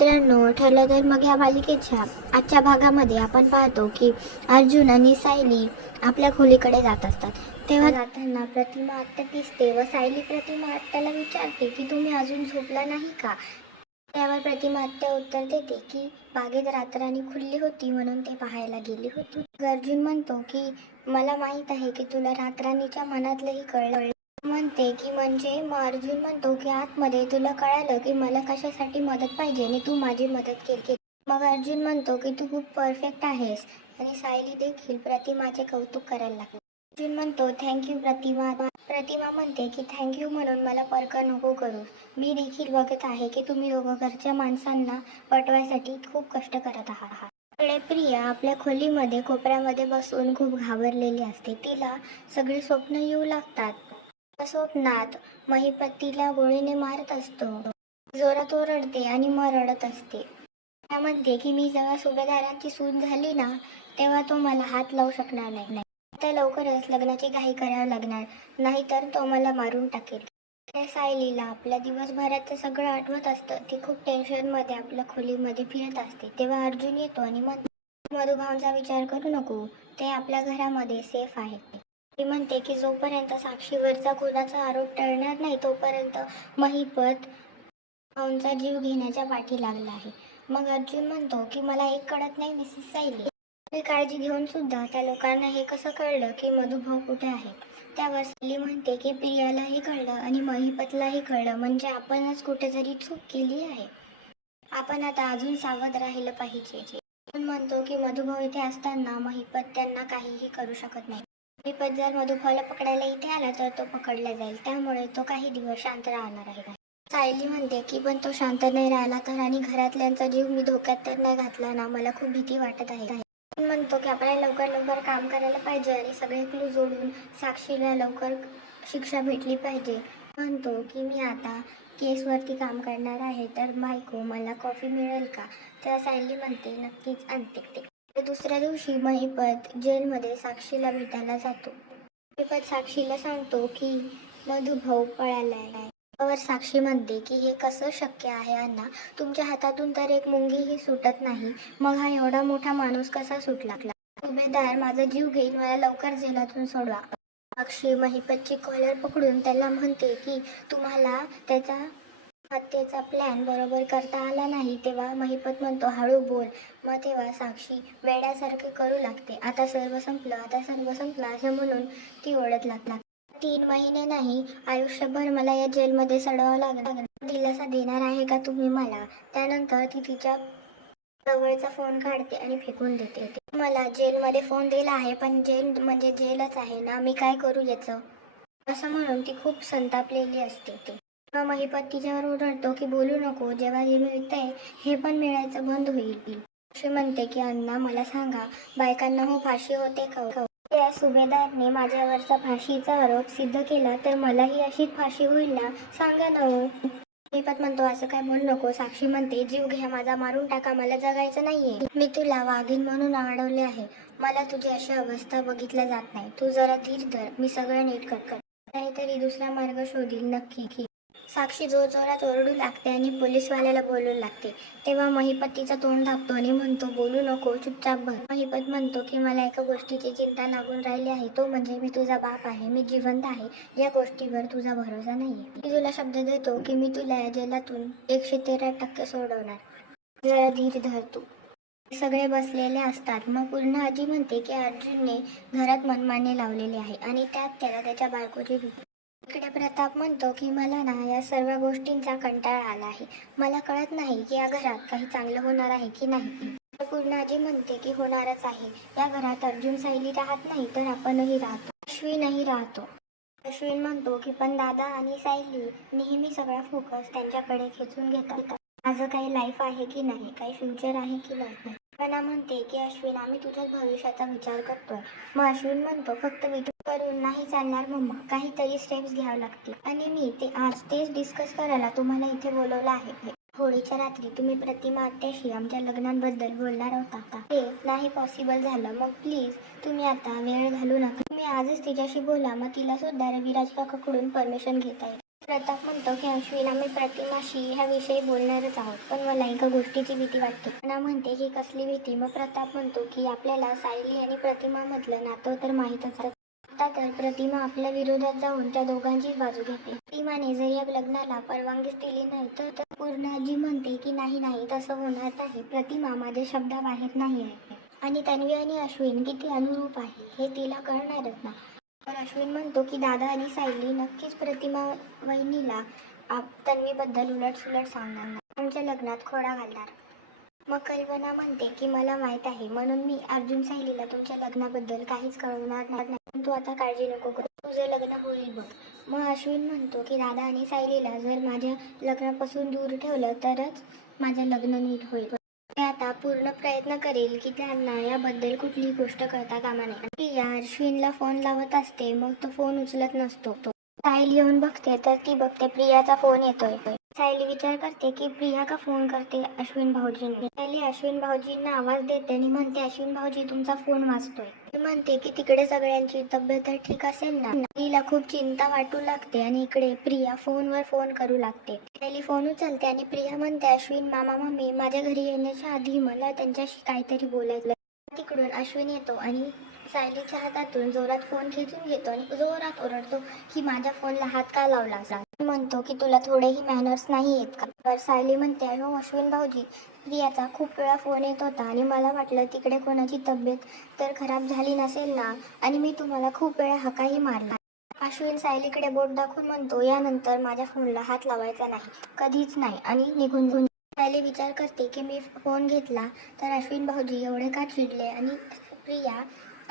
मित्रांनो, ठरलं तर मग ह्या मालिकेच्या आजच्या भागामध्ये आपण पाहतो की अर्जुन आणि सायली आपल्या खोलीकडे जात असतात. तेव्हा जाताना प्रतिमा आत्या दिसते व सायली प्रतिमा आत्याला विचारते की तुम्ही अजून झोपला नाही का? त्यावर प्रतिमा आत्या उत्तर देते की बागेत रातराणी खुलली होती म्हणून ते पाहायला गेली होती. अर्जुन म्हणतो की मला माहित आहे की तुला रातराणीच्या मनातलंही कळलं. म्हणते की म्हणजे मग अर्जुन म्हणतो की आतमध्ये तुला कळालं की मला कशासाठी मदत पाहिजे आणि तू माझी मदत केली. मग अर्जुन म्हणतो की तू खूप परफेक्ट आहेस आणि सायली देखील प्रतिमाचे कौतुक करायला लागली. अर्जुन म्हणतो थँक्यू प्रतिमा. प्रतिमा म्हणते की थँक्यू म्हणून मला परक नको करू. मी देखील बघत आहे की तुम्ही दोघं घरच्या माणसांना पटवायसाठी खूप कष्ट करत आहात. इकडे प्रिया आपल्या खोलीमध्ये कोपऱ्यामध्ये बसून खूप घाबरलेली असते. तिला सगळी स्वप्न येऊ लागतात. स्वप्नात महिपतीला गोळीने मारत असतो. जोरात ओरडते आणि मग रडत असते. त्यामध्ये की मी जेव्हा सुभेदारांची सून झाली ना तेव्हा तो मला हात लावू शकणार नाही. आता लवकरच लग्नाची घाई करावी लागणार, नाहीतर तो मला मारून टाकेल. त्या सायलीला आपल्या दिवसभराचं सगळं आठवत असतं. ती खूप टेन्शनमध्ये आपल्या खोलीमध्ये फिरत असते. तेव्हा अर्जुन येतो आणि म्हणतो मधुभावचा विचार करू नको, ते आपल्या घरामध्ये सेफ आहे. ती म्हणते की जोपर्यंत साक्षीवरचा कुणाचा आरोप टळणार नाही तोपर्यंत महिपत भाऊंचा जीव घेण्याच्या पाठी लागला आहे. मग अर्जुन म्हणतो की मला एक कळत नाही मिसेस सायली, मी काळजी घेऊन सुद्धा त्या लोकांना हे कसं कळलं की मधुभाऊ कुठे आहे? त्यावर सायली म्हणते की प्रियालाही कळलं आणि महिपतलाही कळलं, म्हणजे आपणच कुठेतरी चूक केली आहे. आपण आता अजून सावध राहिलं पाहिजे. अर्जुन म्हणतो की मधुभाऊ इथे असताना महिपत त्यांना काहीही करू शकत नाही. महिपत जर मधुभाऊला पकडायला इथे आला तर तो पकडला जाईल, त्यामुळे तो काही दिवस शांत राहणार आहे. सायली म्हणते की पण तो शांत नाही राहिला तर आणि घरातल्यांचा जीव मी धोक्यात तर नाही घातला ना, मला खूप भीती वाटत आहे. म्हणतो की आपल्याला लवकर लवकर काम करायला पाहिजे आणि सगळे क्लू जोडून साक्षीला लवकर शिक्षा भेटली पाहिजे. म्हणतो की मी आता केसवरती काम करणार आहे, तर बायको मला कॉफी मिळेल का? तेव्हा सायली म्हणते नक्कीच आणते. दुसऱ्या दिवशी महिपत जेलमध्ये साक्षीला भेटायला जातो. महिपत साक्षीला सांगतो की मधुभाऊ पळालाय. त्यावर साक्षी म्हणते की हे कसं शक्य आहे अण्णा, तुमच्या हातातून तर एक मुंगीही सुटत नाही, मग हा एवढा मोठा माणूस कसा सुटला? सुभेदार माझा जीव घेईल, मला लवकर जेलातून सोडवा. साक्षी महिपतची कॉलर पकडून त्याला म्हणते की तुम्हाला त्याचा हत्येचा प्लॅन बरोबर करता आला नाही. तेव्हा महिपत म्हणतो हळू बोल. मग तेव्हा साक्षी वेड्यासारखे करू लागते, आता सर्व संपलं असं म्हणून ती ओढत लागते. 3 महिने नाही, आयुष्यभर मला या जेलमध्ये सडवावं लागणार. दिलासा देणार आहे का तुम्ही मला? त्यानंतर ती तिच्या जवळचा फोन काढते आणि फेकून देते. मला जेलमध्ये फोन दिला आहे, पण जेल म्हणजे जेलच आहे ना, मी काय करू याचं? असं म्हणून ती खूप संतापलेली असते. तेव्हा महिपत तिच्यावर ओरडतो की बोलू नको, जेव्हा हे मिळतंय हे पण मिळायचं बंद होईल. अशी म्हणते की अण्णा मला सांगा, बायकांना हो फाशी होते का? त्या सुभेदारने माझ्यावरचा फाशीचा आरोप सिद्ध केला तर मलाही अशीच फाशी होईल ना, सांगा ना हो. महिपत म्हणतो असं काय बोलू नको. साक्षी म्हणते जीव घ्या माझा, मारून टाका, मला जगायचं नाहीये. मी तुला वाघीण म्हणून अडवले आहे, मला तुझी अशी अवस्था बघितल्या जात नाही. तू जरा धीर धर, मी सगळं नीट कर. काहीतरी दुसरा मार्ग शोधील नक्की. साक्षी जोरजोरात ओरडू लागते आणि पोलीसवाल्याला बोलू लागते. तेव्हा महिपत तिचं तोंड दाबतो आणि म्हणतो बोलू नको, चुपचाप बस. महिपत म्हणतो की मला एका गोष्टीची चिंता लागून राहिली आहे, तो म्हणजे मी तुझा बाप आहे, मी जिवंत आहे, या गोष्टीवर तुझा भरोसा नाहीये. मी तुला शब्द देतो की मी तुला या जेलातून 113% सोडवणार, जरा धीर धर तू. सगळे बसलेले असतात. मग पूर्ण आजी म्हणते की अर्जुनने घरात मनमानी लावलेली आहे आणि त्यात त्याला त्याच्या बायकोची भीती. इकडे प्रताप म्हणतो की मला ना या सर्व गोष्टींचा कंटाळा आला आहे, मला कळत नाही की या घरात काही चांगलं होणार आहे की नाही. पूर्णाजी म्हणते की होणारच आहे, या घरात अर्जुन सायली राहत नाही तर आपणही राहतो, अश्विनही राहतो. अश्विन म्हणतो की पण दादा आणि सायली नेहमी सगळा फोकस त्यांच्याकडे खेचून घेतात, माझं काही लाईफ आहे की नाही, काही फ्युचर आहे की नाही. कल्पना म्हणते की अश्विन आम्ही तुझ्याच भविष्याचा विचार करतोय. मग अश्विन म्हणतो फक्त विचार करून नाही चालणार मम्मा, काहीतरी स्टेप्स घ्यावं लागतील आणि मी ते आज तेच डिस्कस करायला तुम्हाला इथे बोलवलं आहे. होळीच्या रात्री तुम्ही प्रतिमा आत्याशी आमच्या लग्नांबद्दल बोलणार होता, ते नाही पॉसिबल झालं, मग प्लीज तुम्ही आता वेळ घालू नका, तुम्ही आजच तिच्याशी बोला, मग तिला सुद्धा रविराज काकाकडून परमिशन घेता येईल. प्रताप म्हणतो की अश्विन आम्ही प्रतिमाशी ह्याविषयी बोलणारच आहोत, पण मला एका गोष्टीची भीती वाटते. ना म्हणते की कसली भीती? मग प्रताप म्हणतो की आपल्याला सायली आणि प्रतिमामधलं नातं तर माहीतच आहे. आता तर प्रतिमा आपल्या विरोधात जाऊन त्या दोघांचीच बाजू घेते. प्रतिमाने जर या लग्नाला परवानगीच दिली नाही तर पूर्ण आजी म्हणते की नाही नाही तसं होणार नाही. प्रतिमा माझ्या शब्दाबाहेर नाही आहे आणि तन्वी आणि अश्विन किती अनुरूप आहे हे तिला कळणारच ना. तर अश्विन म्हणतो की दादा आणि सायली नक्कीच प्रतिमा वहिनीला तन्वीबद्दल उलटसुलट सांगणार नाही, आमच्या लग्नात खोडा घालणार. मग कल्पना म्हणते की मला माहीत आहे म्हणून मी अर्जुन सायलीला तुमच्या लग्नाबद्दल काहीच कळवणार नाही, पण तू आता काळजी नको करू, तुझं लग्न होईल बघ. मग अश्विन म्हणतो की दादा आणि सायलीला जर माझ्या लग्नापासून दूर ठेवलं तरच माझं लग्न नीट होईल. मी आता पूर्ण प्रयत्न करेल की त्यांना याबद्दल कुठलीही गोष्ट कळता कामा नये. प्रिया अश्विनला फोन लावत असते, मग तो फोन उचलत नसतो. सायली येऊन बघते तर ती बघते प्रियाचा फोन येतोय. सायली विचार करते की प्रिया का फोन करते अश्विन भाऊजींना. सायली अश्विन भाऊजींना आवाज देते आणि म्हणते अश्विन भाऊजी तुमचा फोन वाजतोय. ती म्हणते की तिकडे सगळ्यांची तब्येत तर ठीक असेल ना. तिला खूप चिंता वाटू लागते आणि इकडे प्रिया फोनवर फोन करू लागते. सायली फोन उचलते आणि प्रिया म्हणते अश्विन मामा मम्मी माझ्या घरी येण्याच्या आधी मला त्यांच्याशी काहीतरी बोलायचं. तिकडून अश्विन येतो आणि सायलीच्या हातातून जोरात फोन खेचून घेतो आणि जोरात ओरडतो की माझ्या फोनला हात का लावला असा. म्हणतो की तुला थोडेही मॅनर्स नाही आहेत का? तर सायली म्हणते हो अश्विन भाऊजी प्रियाचा खूप वेळा फोन येत होता आणि मला वाटलं तिकडे कोणाची तब्येत तर खराब झाली नसेल ना, आणि मी तुम्हाला खूप वेळा हाकाही मारला. अश्विन सायलीकडे बोट दाखवून म्हणतो यानंतर माझ्या फोनला हात लावायचा नाही, कधीच नाही, आणि निघून. सायली विचार करते की मी फोन घेतला तर अश्विन भाऊजी एवढे का चिडले आणि प्रिया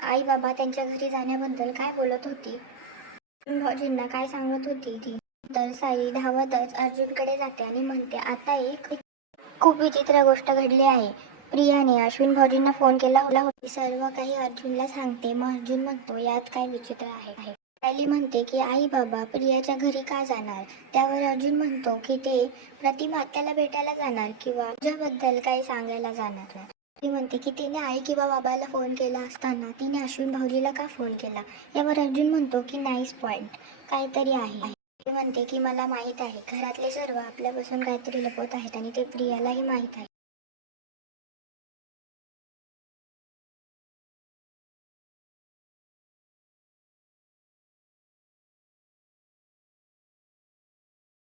आई बाबा त्यांच्या घरी जाण्याबद्दल काय बोलत होती, भाऊजींना काय सांगत होती ती. तर सायली धावतच अर्जुनकडे जाते आणि म्हणते आता एक खूप विचित्र गोष्ट घडली आहे. प्रियाने अश्विन भाऊजींना फोन केला होता, सर्व काही अर्जुनला सांगते. मग अर्जुन म्हणतो यात काय विचित्र आहे. सायली म्हणते की आई बाबा प्रियाच्या घरी का जाणार. त्यावर अर्जुन म्हणतो की ते प्रतिमा आत्याला भेटायला जाणार किंवा तुझ्याबद्दल काही सांगायला जाणार नाही. ती म्हणते की तिने आई किंवा बाबाला फोन केला असताना तिने अश्विन भाऊजीला का फोन केला. यावर अर्जुन म्हणतो की नाईस पॉइंट, काहीतरी आहे. ती म्हणते की मला माहीत आहे घरातले सर्व आपल्यापासून काहीतरी लपवत आहेत आणि ते प्रियालाही माहीत आहे.